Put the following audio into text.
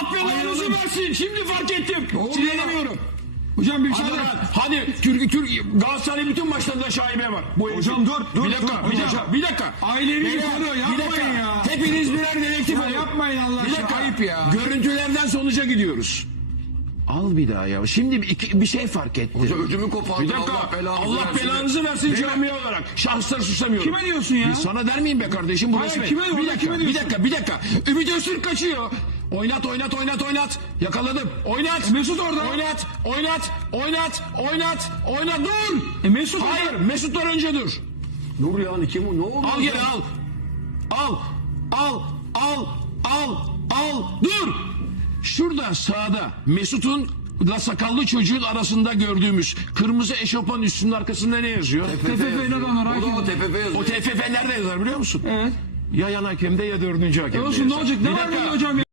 Allah belanızı versin. Şimdi fark ettim. Sinirleniyorum. Hocam bir şey Hadi hadi Türk, Türk, Galatasaray bütün maçlarında şaibe var. Bu. Hocam dur, dur, Bir dakika, dur, bir hocam. dakika, bir dakika. Ailevi bir bir yapmayın dakika. ya. Hepiniz birer dedektif Ya yapmayın Allah Bir dakika. ayıp ya. Görüntülerden sonuca gidiyoruz. Al bir daha ya. Şimdi bir, iki- bir şey fark ettim. Hoca ödümü kopardın, Bir dakika. Allah belanızı Allah belanızı versin cami olarak. Şahısları suçlamıyorum. Kime diyorsun ya? Bir Sana der miyim be kardeşim? Bu Hayır, resmi. kime- bir dakika, kime bir diyorsun? dakika, bir dakika. Ümit Öztürk kaçıyor. Oynat, oynat, oynat, oynat. Yakaladım. Oynat. E, Mesut orada. Oynat, oynat, oynat, oynat, oynat. Dur. E, Mesut orada. Hayır, Mesut'tan önce dur. Dur ya kim o? Ne oldu? Al geri al. Al, al, al, al, al. Dur. Şurada sağda Mesut'un la sakallı çocuğun arasında gördüğümüz kırmızı eşofman üstünün arkasında ne yazıyor? TFF de ona O da o TFF yazıyor. O TFF nerede yazar biliyor musun? Evet. Ya yan hakemde ya dördüncü hakemde E olsun ne olacak? Ne var bunda hocam ya?